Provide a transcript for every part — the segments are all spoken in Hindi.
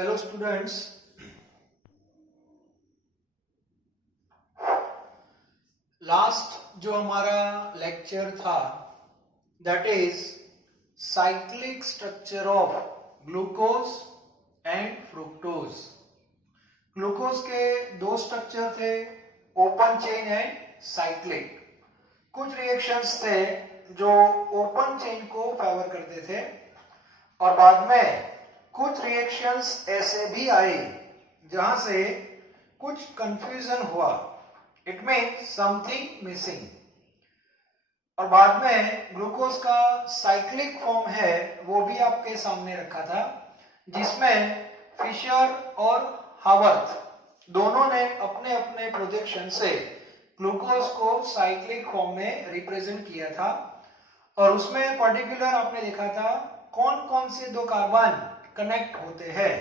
हेलो स्टूडेंट्स, लास्ट जो हमारा लेक्चर था that is cyclic structure of glucose and fructose. Glucose के दो स्ट्रक्चर थे, ओपन चेन एंड साइक्लिक। कुछ रिएक्शंस थे जो ओपन चेन को फेवर करते थे और बाद में कुछ रिएक्शंस ऐसे भी आए जहां से कुछ कंफ्यूजन हुआ, इट मीन्स समथिंग मिसिंग। और बाद में ग्लूकोज का साइक्लिक फॉर्म है वो भी आपके सामने रखा था, जिसमें फिशर और हावर्थ दोनों ने अपने अपने प्रोजेक्शन से ग्लूकोज को साइक्लिक फॉर्म में रिप्रेजेंट किया था। और उसमें पर्टिकुलर आपने देखा था कौन कौन से दो कार्बन कनेक्ट होते हैं।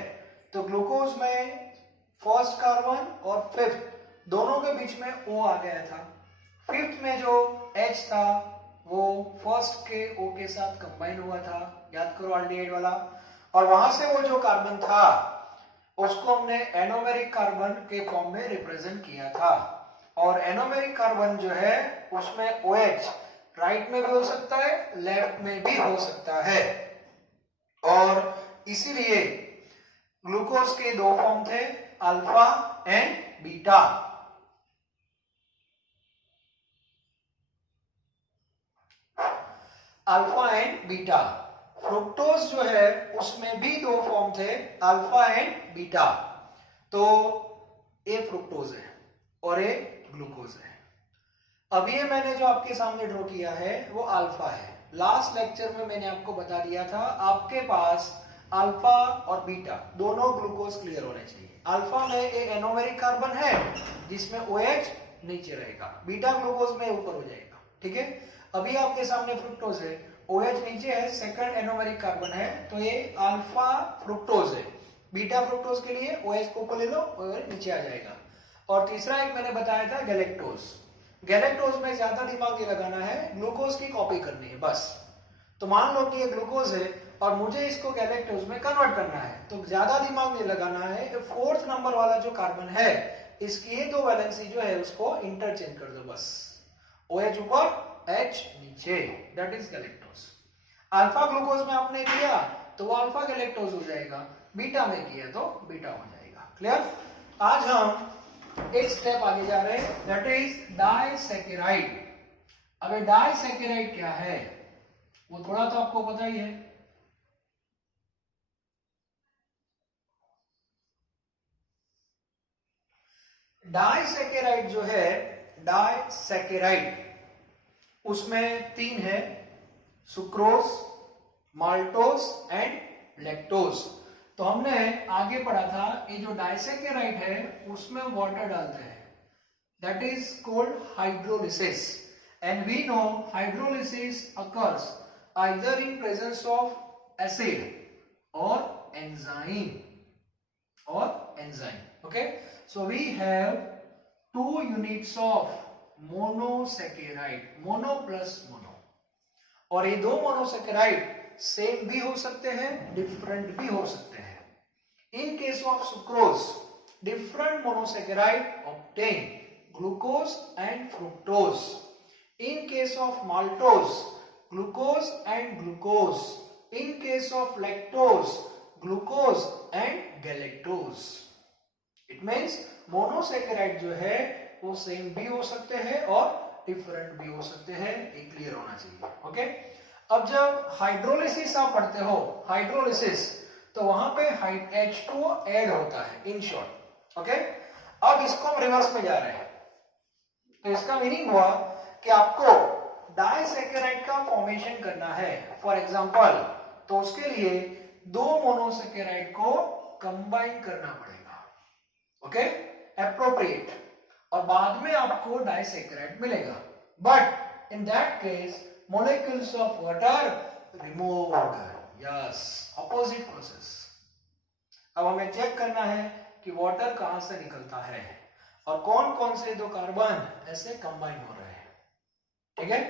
तो ग्लूकोज में फर्स्ट कार्बन और फिफ्थ दोनों के बीच में O आ गया था। फिफ्थ में जो H था वो फर्स्ट के O के साथ कंबाइन हुआ था, याद करो एल्डिहाइड वाला। और वहां से वो जो कार्बन था उसको हमने एनोमेरिक कार्बन के फॉर्म में रिप्रेजेंट किया था। और एनोमेरिक कार्बन जो है उसमें OH राइट में भी हो सकता है, लेफ्ट में भी हो सकता है। और इसीलिए ग्लूकोज के दो फॉर्म थे, alpha and beta. Alpha and beta. Fructose जो है उसमें भी दो फॉर्म थे, अल्फा एंड बीटा। तो ए फ्रुक्टोज है और ए ग्लूकोज है। अब ये मैंने जो आपके सामने ड्रॉ किया है वो अल्फा है। लास्ट लेक्चर में मैंने आपको बता दिया था आपके पास अल्फा और बीटा दोनों ग्लूकोज क्लियर होने चाहिए। अल्फा में एक एनोमेरिक कार्बन है जिसमें OH नीचे रहेगा, बीटा ग्लूकोज में ऊपर हो जाएगा, ठीक है। अभी आपके सामने फ्रुक्टोज है, OH नीचे है, सेकंड एनोमेरिक कार्बन है, तो ये अल्फा फ्रुक्टोज है। बीटा फ्रुक्टोज के लिए OH को ऊपर ले लो, OH नीचे आ जाएगा। और तीसरा एक मैंने बताया था गैलेक्टोज। गैलेक्टोज में ज्यादा दिमाग ये लगाना है, ग्लूकोज की कॉपी करनी है बस। तो मान लो कि ये ग्लूकोज है और मुझे इसको गैलेक्टोज में कन्वर्ट करना है, तो ज्यादा दिमाग नहीं लगाना है। फोर्थ नंबर वाला जो कार्बन है इसकी ये दो वैलेंसी जो है उसको इंटरचेंज कर दो बस। OH ऊपर, H नीचे, that is galactose. Alpha glucose में आपने किया तो वो अल्फा गैलेक्टोज हो जाएगा, बीटा में किया तो बीटा हो जाएगा। क्लियर? आज हम एक स्टेप आगे जा रहे हैं, दैट इज डाइसैकेराइड। अब ये डाइसैकेराइड क्या है वो थोड़ा तो आपको पता ही है। डाइसैकेराइड जो है, डाइसैकेराइड उसमें तीन है, सुक्रोज, माल्टोज एंड लैक्टोज। तो हमने आगे पढ़ा था ये जो डाइसैकेराइड है उसमें वाटर डालते हैं, that is called hydrolysis, and we know hydrolysis occurs either in presence of acid or enzyme okay. So we have two units of monosaccharide, mono plus mono, और ये दो मोनोसैकेराइड सेम भी हो सकते हैं, डिफरेंट भी हो सकते हैं। In case of sucrose, different monosaccharide obtain glucose and fructose. In case of maltose, glucose and glucose. In case of lactose, glucose and galactose. It means monosaccharide जो है वो सेम भी हो सकते हैं और डिफरेंट भी हो सकते हैं, ये क्लियर होना चाहिए, ओके। अब जब हाइड्रोलिसिस आप पढ़ते हो, हाइड्रोलिसिस, तो वहां पे H2O ऐड होता है इन शॉर्ट, ओके। अब इसको हम रिवर्स में जा रहे हैं, तो इसका मीनिंग हुआ कि आपको डाइसैकेराइड का फॉर्मेशन करना है फॉर एग्जांपल, तो उसके लिए दो मोनोसैकेराइड को कंबाइन करना पड़ेगा, ओके, एप्रोप्रिएट, और बाद में आपको डाइसैकेराइड मिलेगा। But in that case molecules of water removed, yes, opposite process। अब हमें चेक करना है कि वाटर कहां से निकलता है और कौन कौन से दो कार्बन ऐसे कंबाइन हो रहे हैं, ठीक है।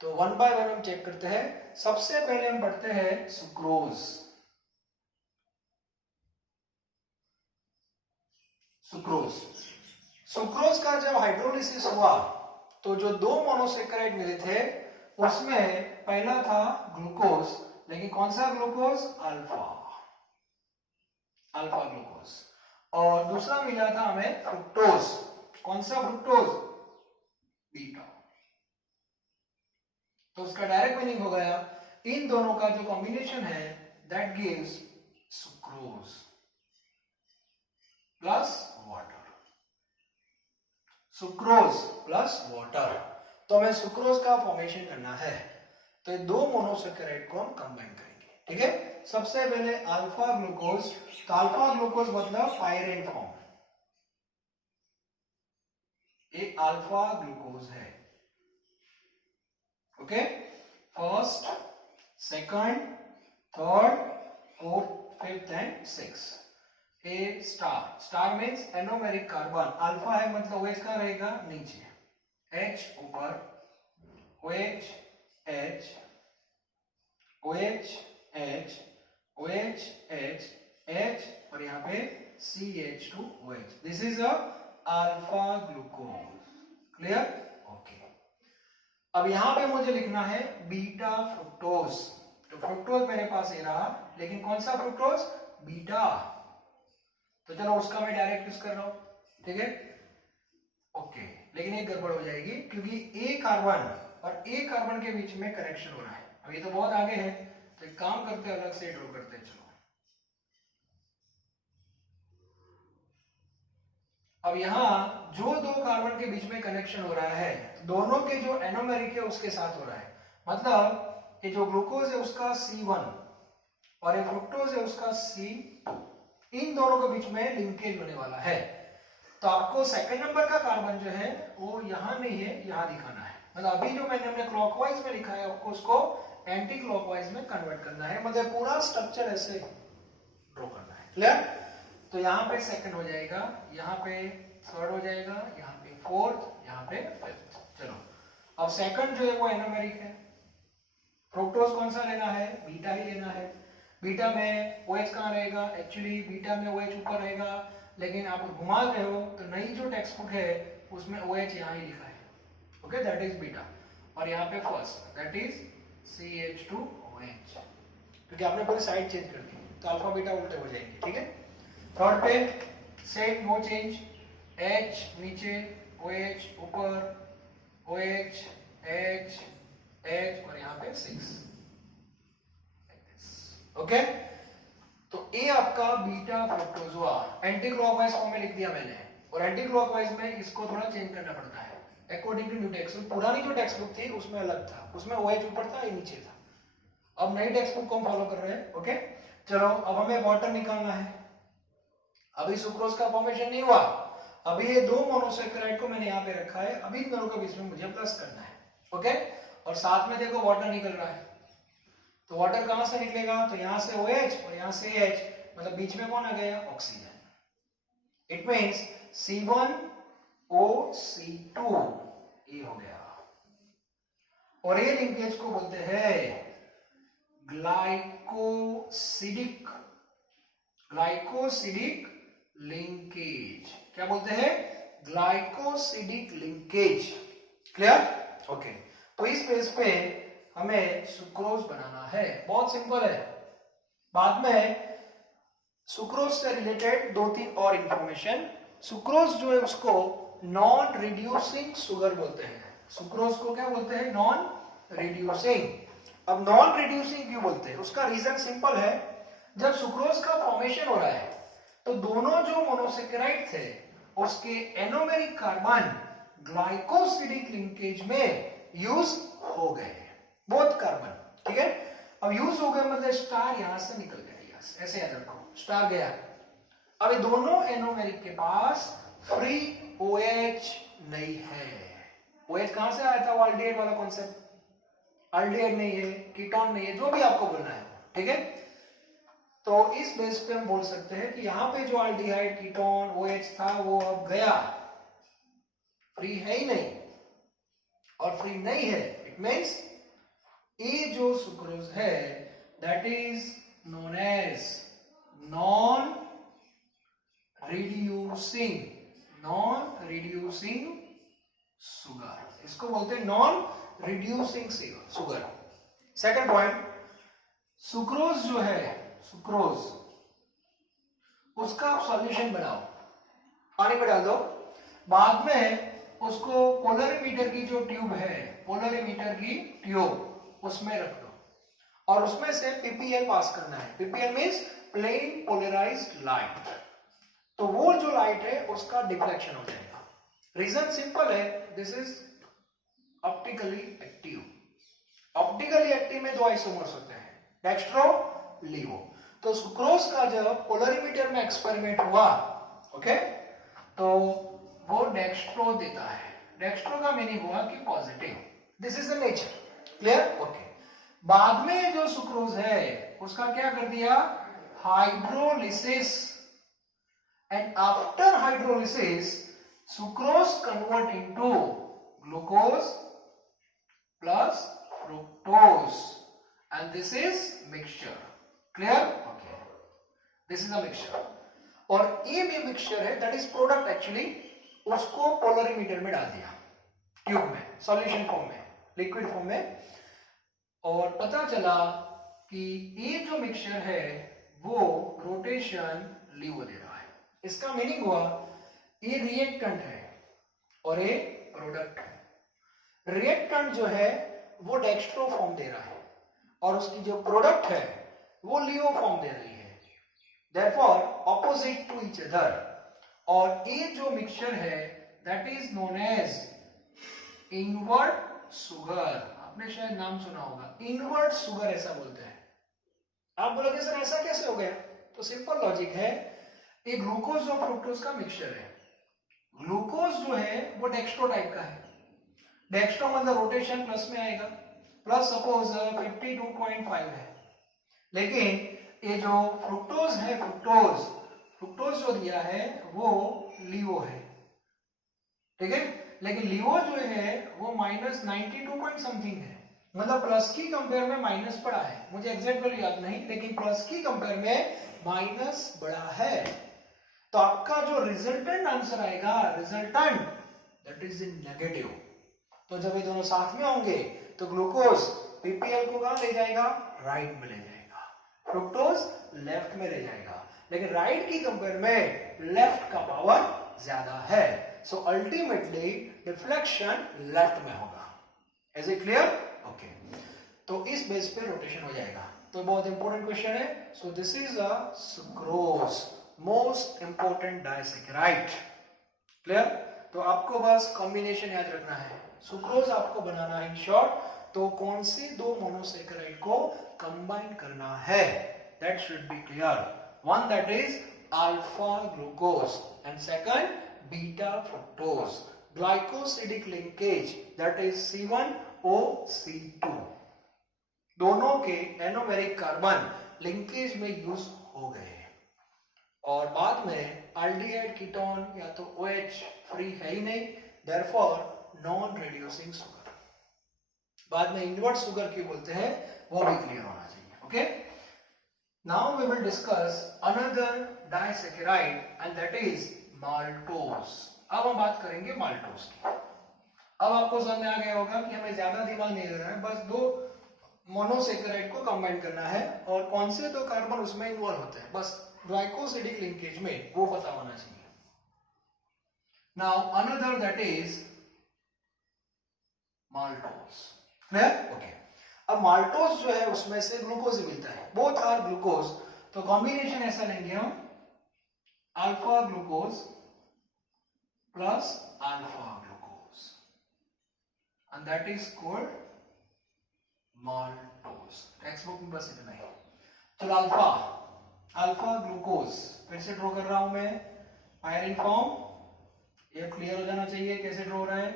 तो वन बाय वन हम चेक करते हैं। सबसे पहले हम पढ़ते हैं सुक्रोज। सुक्रोज। सुक्रोज का जब हाइड्रोलिसिस हुआ तो जो दो मोनोसेक्राइड मिले थे उसमें पहला था ग्लूकोज, लेकिन कौन सा ग्लूकोज? Alpha, alpha glucose. और दूसरा मिला था हमें फ्रुक्टोज। कौन सा फ्रुक्टोज? बीटा। तो उसका डायरेक्ट मीनिंग हो गया इन दोनों का जो कॉम्बिनेशन है that gives sucrose plus water. Sucrose plus water. तो हमें सुक्रोज का फॉर्मेशन करना है, तो ये दो मोनोसेक्राइड को हम कंबाइन करेंगे। ठीक है, सबसे पहले अल्फा ग्लूकोज। तो अल्फा ग्लूकोज मतलब पायरेन फॉर्म, ये अल्फा ग्लूकोज है। Okay, first, second, third, fourth, fifth and sixth. A star, star means anomeric carbon. Alpha है मतलब OH का रहेगा नीचे, H ऊपर, OH H OH H OH H H और यहाँ पे CH2OH। This is a alpha glucose. Clear? Okay. अब यहाँ पे मुझे लिखना है बीटा फ्रुक्टोज। तो फ्रुक्टोज मेरे पास ये रहा, लेकिन कौन सा फ्रुक्टोज? बीटा। तो चलो उसका मैं डायरेक्ट यूज कर रहा हूं। ठीक है, ओके। लेकिन एक गड़बड़ हो जाएगी क्योंकि ए कार्बन और ए कार्बन के बीच में कनेक्शन हो रहा है। अब ये तो बहुत आगे है, तो एक काम करते हैं, अलग से ड्रॉ करते हैं। चलो अब यहाँ जो दो कार्बन के बीच में कनेक्शन हो रहा है, दोनों के जो एनोमेरिक है उसके साथ हो रहा है। मतलब ये जो ग्लूकोज है उसका C1 और ये फ्रुक्टोज है उसका C, इन दोनों के बीच में लिंकेज होने वाला है। तो आपको सेकंड नंबर का कार्बन जो है वो यहां नहीं है, यहां दिखाना है। मतलब अभी जो मैंने हमने क्लॉकवाइज में लिखा है आपको उसको एंटी क्लॉकवाइज में कन्वर्ट करना है, मतलब पूरा स्ट्रक्चर ऐसे ड्रॉ करना है। क्लियर? तो यहाँ पे सेकंड हो जाएगा, यहाँ पे थर्ड हो जाएगा, यहाँ पे फोर्थ, यहाँ पे फिफ्थ। चलो अब सेकंड जो है वो एनोमेरिक है। फ्रुक्टोज कौन सा लेना है? बीटा ही लेना है। बीटा में OH कहाँ रहेगा? एक्चुअली बीटा में OH ऊपर रहेगा, लेकिन आप घुमा रहे हो तो नई जो टेक्स्ट बुक है उसमें OH यहाँ ही लिखा है। Okay, that is beta. और यहाँ पे फर्स्ट दैट इज CH2OH, क्योंकि आपने पूरी साइड चेंज कर दी तो अल्फा बीटा उल्टे हो जाएंगे। ठीक है, थर्ड पे सेम नो चेंज, H नीचे, OH ऊपर, OH H H और यहाँ पे 6। ओके, तो ए आपका बीटा फ्रुक्टोज हुआ। एंटी क्लॉकवाइज फॉर्म में लिख दिया मैंने, और एंटी क्लॉकवाइज में इसको थोड़ा चेंज करना पड़ता है according to new text book. पुरानी जो टेक्स्ट बुक थी उसमें अलग था, उसमें OH ऊपर था, ये नीचे था। अब नई टेक्स्ट बुक को हम फॉलो कर रहे हैं। ओके, चलो अब हमें वाटर निकालना है। अभी सुक्रोज का फॉर्मेशन नहीं हुआ, अभी ये दो मोनोसेक्राइड को मैंने यहाँ पे रखा है, अभी इन दोनों के बीच में मुझे प्लस करना है। ओके, और साथ में देखो वाटर निकल रहा है, तो वाटर कहां से निकलेगा? तो यहां से OH और यहां से H, मतलब बीच में कौन आ गया? ऑक्सीजन। इट मींस C1O2 ये हो गया, और ये लिंकेज को बोलते हैं ग्लाइकोसिडिक, ग्लाइकोसिडिक लिंकेज। क्या बोलते हैं? Glycosidic linkage. क्लियर? ओके, तो इस बेस पे हमें सुक्रोज बनाना है। बहुत सिंपल है। बाद में सुक्रोज से रिलेटेड दो तीन और इंफॉर्मेशन। सुक्रोज जो है उसको नॉन रिड्यूसिंग शुगर बोलते हैं। सुक्रोज को क्या बोलते हैं? Non reducing. अब नॉन रिड्यूसिंग क्यों बोलते हैं? उसका रीजन सिंपल है, जब सुक्रोज का फॉर्मेशन हो रहा है तो दोनों जो मोनोसेकेराइड थे उसके एनोमेरिक कार्बन ग्लाइकोसिडिक लिंकेज में यूज हो गए, बोथ कार्बन। ठीक है, अब यूज हो गए मतलब स्टार यहां से निकल गया, यस ऐसे याद रखो, स्टार गया। अब ये दोनों एनोमेरिक के पास फ्री OH नहीं है। OH कहां से आया था? वो अल्डिहाइड वाला कॉन्सेप्ट, अल्डिहाइड नहीं है, कीटोन नहीं है, जो भी आपको बोलना है। ठीक है, तो इस बेस पे हम बोल सकते हैं कि यहाँ पे जो अल्डिहाइड, कीटोन, OH था वो अब गया, फ्री है ही नहीं, और फ्री नहीं है इट मींस ये जो सुक्रोज है that is known as non reducing, non reducing sugar, इसको बोलते हैं non reducing sugar. Second point, sucrose जो है, सुक्रोज, उसका सॉल्यूशन बनाओ, पानी में डाल दो, बाद में उसको पोलरीमीटर की जो ट्यूब है, पोलरीमीटर की ट्यूब उसमें रख दो और उसमें से पीपीएल पास करना है। PPL means plane polarized light. तो वो जो लाइट है उसका डिफ्लेक्शन हो जाएगा। रीजन सिंपल है, this is optically active. Optically active में दो आइसोमर्स होते हैं, डेक्स्ट्रो, लीवो। तो सुक्रोज का जब पोलरीमीटर में एक्सपेरिमेंट हुआ, ओके, तो वो डेक्स्ट्रो देता है। डेक्स्ट्रो का मीनिंग हुआ कि positive. This is the nature, clear, okay. बाद में जो सुक्रोज है उसका क्या कर दिया, hydrolysis, and after hydrolysis sucrose convert into glucose plus fructose and this is mixture, clear, okay, this is a mixture। और ये भी मिक्सचर है, दैट इज प्रोडक्ट एक्चुअली, उसको पोलरीमीटर में डाल दिया, ट्यूब में, सॉल्यूशन फॉर्म में, लिक्विड फॉर्म में, और पता चला कि ये जो मिक्सचर है वो रोटेशन लीवो दे रहा है। इसका मीनिंग हुआ ये रिएक्टेंट है और ये प्रोडक्ट है। रिएक्टेंट जो है वो डेक्स्ट्रो फॉर्म दे रहा है और उसकी जो प्रोडक्ट है वो लियो फॉर्म दे रही है, therefore opposite to each other. और ये जो मिक्सचर है that is known as invert sugar. आपने शायद नाम सुना होगा, इनवर्ट सुगर ऐसा बोलते हैं। आप बोलोगे सर ऐसा कैसे हो गया, तो सिंपल लॉजिक है, ये ग्लूकोज और फ्रुक्टोज का मिक्सचर है। ग्लूकोज जो है वो डेक्स्ट्रो टाइप का है, डेक्स्ट्रो मतलब रोटेशन प्लस में आएगा, प्लस सपोज 52.5 है, लेकिन ये जो फ्रुक्टोज है, फ्रुक्टोज जो दिया है वो लीवो है, ठीक है, लेकिन लीवो जो है वो -92 पॉइंट समथिंग है, मतलब प्लस की कंपेयर में माइनस बड़ा है। मुझे एग्जैक्ट वैल्यू याद नहीं, लेकिन प्लस की कंपेयर में माइनस बड़ा है। तो आपका जो रिजल्टेंट आंसर आएगा, resultant that is in negative. तो जब ये दोनों साथ में होंगे तो ग्लूकोज पीपीएल को कहां ले जाएगा, राइट में ले जाएगा, फ्रुक्टोज लेफ्ट में ले जाएगा, लेकिन राइट की कंपेयर में लेफ्ट का पावर ज्यादा है, सो अल्टीमेटली डिफ्लेक्शन लेफ्ट में होगा। Is it clear, okay. तो इस बेस पे रोटेशन हो जाएगा। तो बहुत इंपॉर्टेंट क्वेश्चन है। So this is a sucrose, most important disaccharide, clear. तो आपको बस कॉम्बिनेशन याद रखना है, सुक्रोज आपको बनाना है इन शॉर्ट, तो कौन से दो मोनोसैकेराइड को कंबाइन करना है, that should be clear. One that is alpha glucose and second beta fructose, glycosidic linkage that is C1OC2, दोनों के एनोमेरिक कार्बन लिंकेज में यूज हो गए, और बाद में एल्डिहाइड कीटोन या तो OH फ्री है ही नहीं, देयरफॉर नॉन रिड्यूसिंग सुगर। बाद में इनवर्ट सुगर क्यों बोलते हैं वो भी क्लियर होना चाहिए, okay. Now we will discuss another disaccharide and that is maltose. अब हम बात करेंगे माल्टोज की। अब आपको समझ में आ गया होगा कि हमें ज्यादा दिमाग नहीं देना है, बस दो मोनोसैकेराइड को कंबाइन करना है और कौन से दो कार्बन उसमें इन्वॉल्व होते हैं, बस ग्लाइकोसिडिक लिंकेज में वो पता होना चाहिए। Now another that is maltose, clear, okay. अब माल्टोज जो है उसमें से ग्लूकोज ही मिलता है, बोथ आर ग्लूकोज, तो कॉम्बिनेशन ऐसा लेंगे हम, alpha glucose plus alpha glucose, and that is called maltose. Text book में बस इतना ही। चलो अल्फा ग्लूकोज फिर से ड्रॉ कर रहा हूं मैं, पायरिन फॉर्म, ये क्लियर हो जाना चाहिए कैसे ड्रॉ हो रहा है।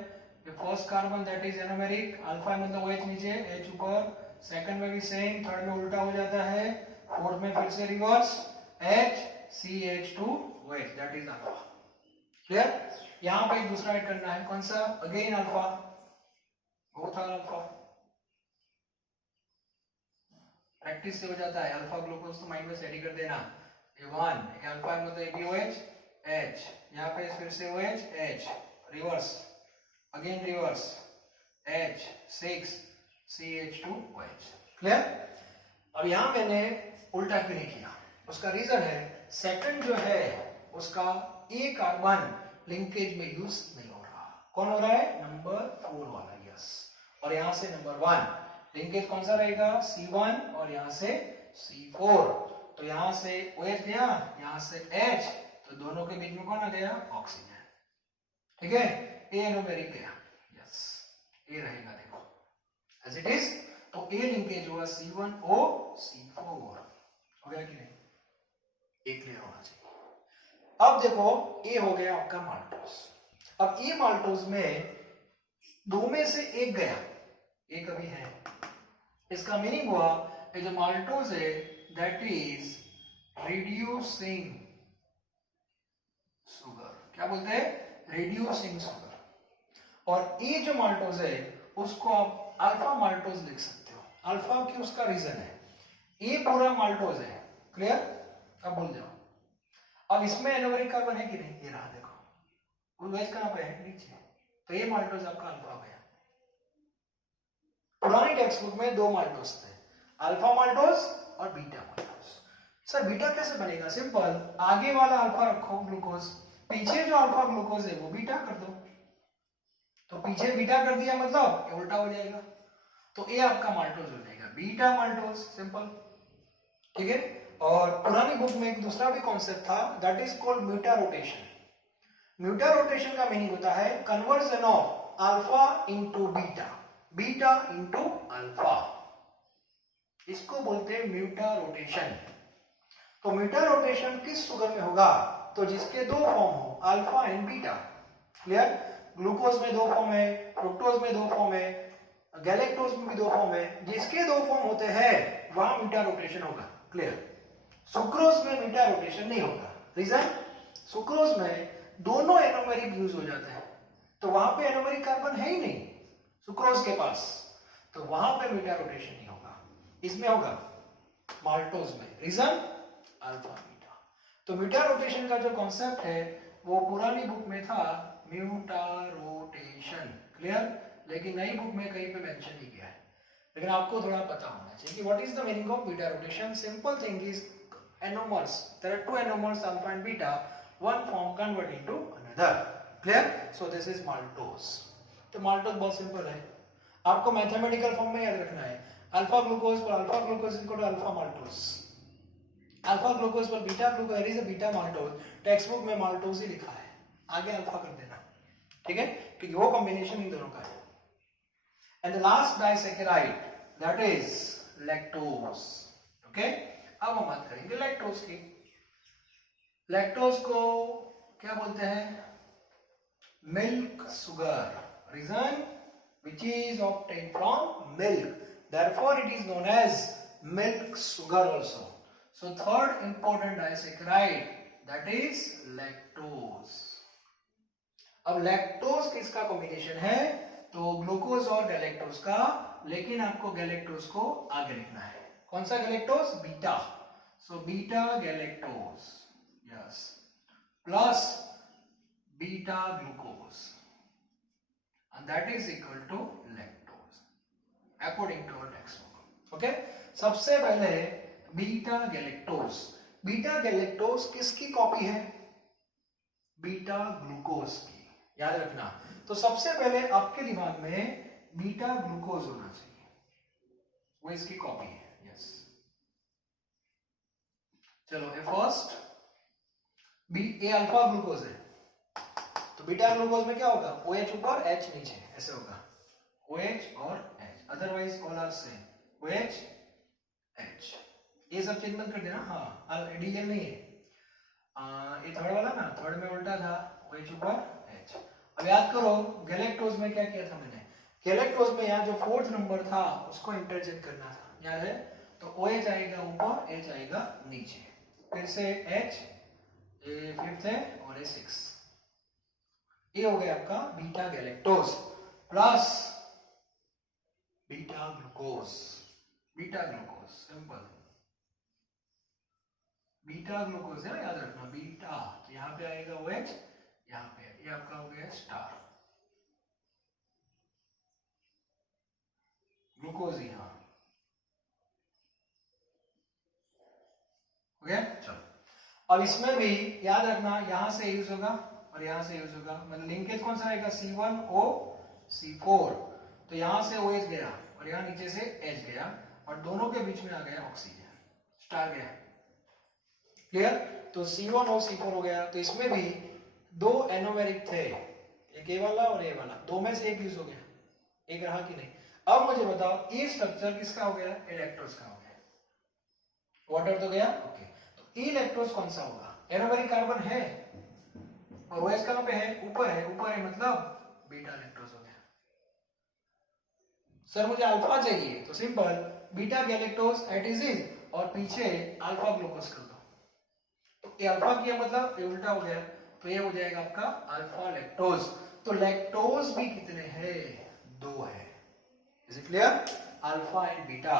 ये first carbon that is एरोमेरिक, alpha मतलब OH नीचे, H ऊपर, सेकंड में भी सेम, थर्ड में उल्टा हो जाता है, फोर्थ में फिर से reverse, H CH2 OH that is alpha, clear. यहां पे एक दूसरा ऐड करना है, कौन सा, again alpha, both are alpha, practice से हो जाता है। अल्फा ग्लूकोज तो माइंड में सेट ही कर देना, ये 1, ये अल्फा मतलब ABOH, H, यहाँ पे फिर से OH, H, reverse, again reverse, H, 6, CH2OH। Clear? अब यहाँ मैंने उल्टा क्यों नहीं किया? उसका रीजन है, सेकंड जो है उसका A कार्बन लिंकेज में यूज नहीं हो रहा। कौन हो रहा है? नंबर 4 वाला, यस। और यहाँ से नंबर 1 लिंकेज कौन सा रहेगा? C1 और यहाँ से C4। तो यहाँ से OH गया, यहाँ से H, तो दोनों के बीच में कौन आ गया? ऑक्सीजन। ठीक है, ए एनोमेरिक गया, यस, ए रहेगा, देखो एज इट इज। तो ए लिंकेज हुआ C1O C4, हो गया कि नहीं? ए क्लियर होना चाहिए। अब देखो, ए हो गया आपका माल्टोज। अब ए माल्टोज में दो में से एक गया, एक अभी है। इसका मीनिंग हुआ ये जो माल्टोज है दैट इज रिड्यूसिंग सुगर। क्या बोलते हैं? Reducing sugar. और ये जो माल्टोज है उसको आप अल्फा माल्टोज लिख सकते हो। अल्फा की उसका रीजन है, ये पूरा माल्टोज है। क्लियर? अब भूल जाओ। अब इसमें एनोमेरिक कार्बन है कि नहीं? ये रहा, देखो, वो वेज कहां पे है? नीचे। तो ये माल्टोज आपका अल्फा हो गया। पुरानी टेक्स्ट बुक में दो माल्टोज थे, अल्फा माल्टोज और बीटा माल्टोज। सर बीटा कैसे बनेगा? सिंपल, आगे वाला अल्फा रखो ग्लूकोज, पीछे जो अल्फा ग्लूकोज है वो बीटा कर दो। तो पीछे बीटा कर दिया मतलब ये उल्टा हो जाएगा, तो ये आपका माल्टोज हो जाएगा, बीटा माल्टोज, सिंपल। ठीक है? और पुरानी बुक में एक दूसरा भी कॉन्सेप्ट था, that is called mutarotation. Mutarotation का मीनिंग होता है conversion of alpha into beta, beta into alpha, इसको बोलते हैं म्यूटा रोटेशन। तो म्यूटा रोटेशन किस शुगर में होगा? तो जिसके दो फॉर्म हो, alpha and beta. Clear? Glucose में दो फॉर्म है, फ्रुक्टोज में दो फॉर्म है, गैलेक्टोज में भी दो फॉर्म है। जिसके दो फॉर्म होते हैं वहां म्यूटा रोटेशन होगा। क्लियर? सुक्रोज में म्यूटा रोटेशन नहीं होगा। रीजन? सुक्रोज में दोनों एनोमेरिक यूज हो जाते हैं, तो वहां पे एनोमेरिक कार्बन है ही नहीं सुक्रोज के पास, तो वहां पे म्यूटा रोटेशन नहीं होगा। इसमें होगा माल्टोज में। रीजन? Alpha beta. तो म्यूटा रोटेशन का जो कॉन्सेप्ट है वो पुरानी बुक में था म्यूटा रोटेशन। क्लियर? लेकिन नई बुक में कहीं पे मेंशन नहीं किया है, लेकिन आपको थोड़ा पता होना चाहिए कि what is the meaning of beta rotation. Simple thing is anomers, there are two anomers alpha and beta, one form convert into another. Clear? So this is maltose. तो maltose बहुत सिंपल है, आपको मैथमेटिकल फॉर्म में याद रखना है। अल्फा ग्लूकोज पर alpha glucose equal to alpha maltose, alpha glucose पर beta glucose is beta maltose. Text book में माल्टोज ही लिखा है, आगे अल्फा कर देना। ठीक है? क्योंकि वो कॉम्बिनेशन इन दोनों का है। And the last disaccharide that is lactose. Okay, अब हम बात करेंगे लैक्टोज की। लैक्टोज को क्या बोलते हैं? Milk sugar. Reason? Which is obtained from milk, therefore it is known as milk sugar also. So third important disaccharide that is lactose. अब लैक्टोज किसका कॉम्बिनेशन है? तो ग्लूकोज और गैलेक्टोज का, लेकिन आपको गैलेक्टोज को आगे लिखना है। कौन सा galactose? Beta. So beta galactose, yes, plus beta glucose, and that is equal to lactose according to our textbook. Okay, सबसे पहले बीटा गैलेक्टोज। बीटा गैलेक्टोज किसकी कॉपी है? बीटा ग्लूकोज की, याद रखना। तो सबसे पहले आपके दिमाग में बीटा ग्लूकोज होना चाहिए, वो इसकी कॉपी है। यस, चलो, ए फर्स्ट ए अल्फा ग्लूकोज है, तो बीटा ग्लूकोज में क्या होगा? OH ऊपर H नीचे, ऐसे होगा, OH और H, otherwise all are same, OH H। ये सब चेंज मत कर देना। हाँ, DL नहीं है, ये थर्ड वाला ना, थर्ड में उल्टा था, OH ऊपर H। अब याद करो गैलेक्टोज में क्या किया था मैंने? गैलेक्टोज में यहाँ जो फोर्थ नंबर था उसको इंटरचेंज करना था, याद है? तो OH आएगा ऊपर, H आएगा नीचे, फिर से H, ये फिफ्थ है और ये सिक्स। ये हो गया आपका beta galactose plus beta glucose. Beta glucose simple, beta glucose है ना, याद रखना बीटा, तो यहाँ पे आएगा OH, यहाँ पे ये आपका हो गया स्टार ग्लूकोज यहाँ हो गया। चलो अब इसमें भी याद रखना यहाँ से यूज होगा और यहाँ से यूज होगा, मतलब लिंकेज कौन सा रहेगा C1O C4, तो यहाँ से OH गया और यहाँ नीचे से H गया और दोनों के बीच में आ गया ऑक्सीजन, स्टार गया, क्लियर। तो C1O C4 हो गया। तो इसमें भी दो एनोमेरिक थे, एक ए वाला और ए वाला, दो में से एक यूज हो गया, एक रहा कि नहीं। अब मुझे बताओ ये स्ट्रक्चर किसका हो गया, इलेक्ट्रोस का हो गया, वाटर तो गया, ओके। तो इलेक्ट्रोस कौन सा होगा, एरोमेरिक कार्बन है और OH कहां पे है, ऊपर है, ऊपर है मतलब बीटा इलेक्ट्रोस हो गया। सर मुझे अल्फा चाहिए, तो simple beta galactose at is और पीछे अल्फा ग्लूकोज कर दो, तो ये अल्फा किया मतलब ये उल्टा हो गया, तो ये हो जाएगा आपका अल्फा लैक्टोज। तो लैक्टोज भी कितने हैं, दो है, is it clear, alpha and beta,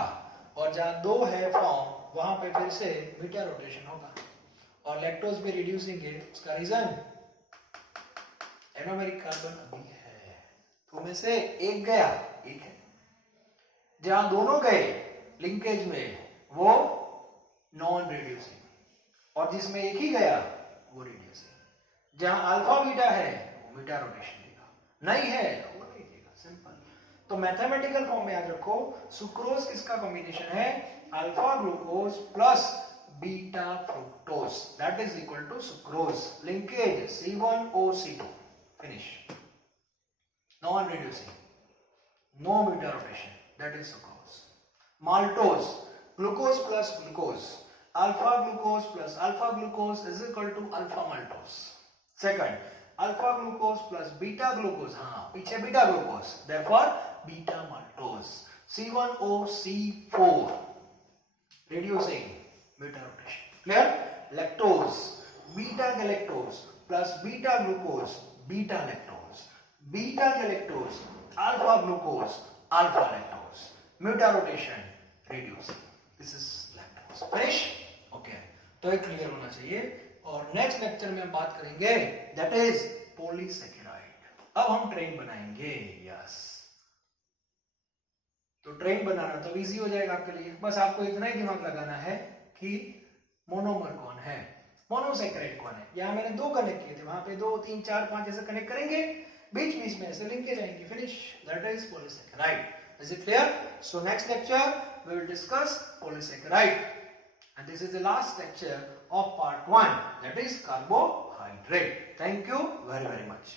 और जहां दो है फॉर्म वहां पे फिर से बीटा रोटेशन होगा और लैक्टोज भी रिड्यूसिंग है, उसका रीजन एनोमेरिक कार्बन अभी है, तो में से एक गया, एक है, जहां दोनों गए लिंकेज में वो नॉन रिड्यूसिंग और जिसमें एक ही गया वो रिड्यूसिंग। जहां अल्फा बीटा है वो बीटा रोटेशन देगा, नहीं है वो नहीं देगा, सिंपल। तो मैथमेटिकल फॉर्म में याद रखो, सुक्रोज किसका कॉम्बिनेशन है, alpha glucose plus beta fructose, that is equal to sucrose, linkage C1O2, finish, non reducing, no beta rotation, that is sucrose. Maltose, glucose plus glucose, alpha glucose plus alpha glucose is equal to alpha maltose. Second, alpha glucose plus beta glucose, हाँ पीछे beta glucose, therefore beta maltose. C1O4 reducing beta rotation, clear। lactose, beta galactose plus beta glucose, beta lactose, beta galactose, alpha glucose, alpha lactose, beta rotation reducing, this is lactose, finish, okay। तो ये क्लियर होना चाहिए। और नेक्स्ट लेक्चर में हम बात करेंगे दैट इज पॉलीसेकेराइड। अब हम ट्रेन बनाएंगे, यस। तो ट्रेन बनाना तो इजी हो जाएगा आपके लिए, बस आपको इतना ही दिमाग लगाना है कि मोनोमर कौन है, मोनोसेकेराइड कौन है। यहाँ मैंने दो कनेक्ट किए थे, वहां पे 2 3 4 5 ऐसे कनेक्ट करेंगे, बीच बीच में ऐसे लिंक के जाएंगे, finish, that is polysaccharide. Is it clear? So next lecture we will discuss polysaccharide and this is the last lecture of part 1, that is carbohydrate. Thank you very much.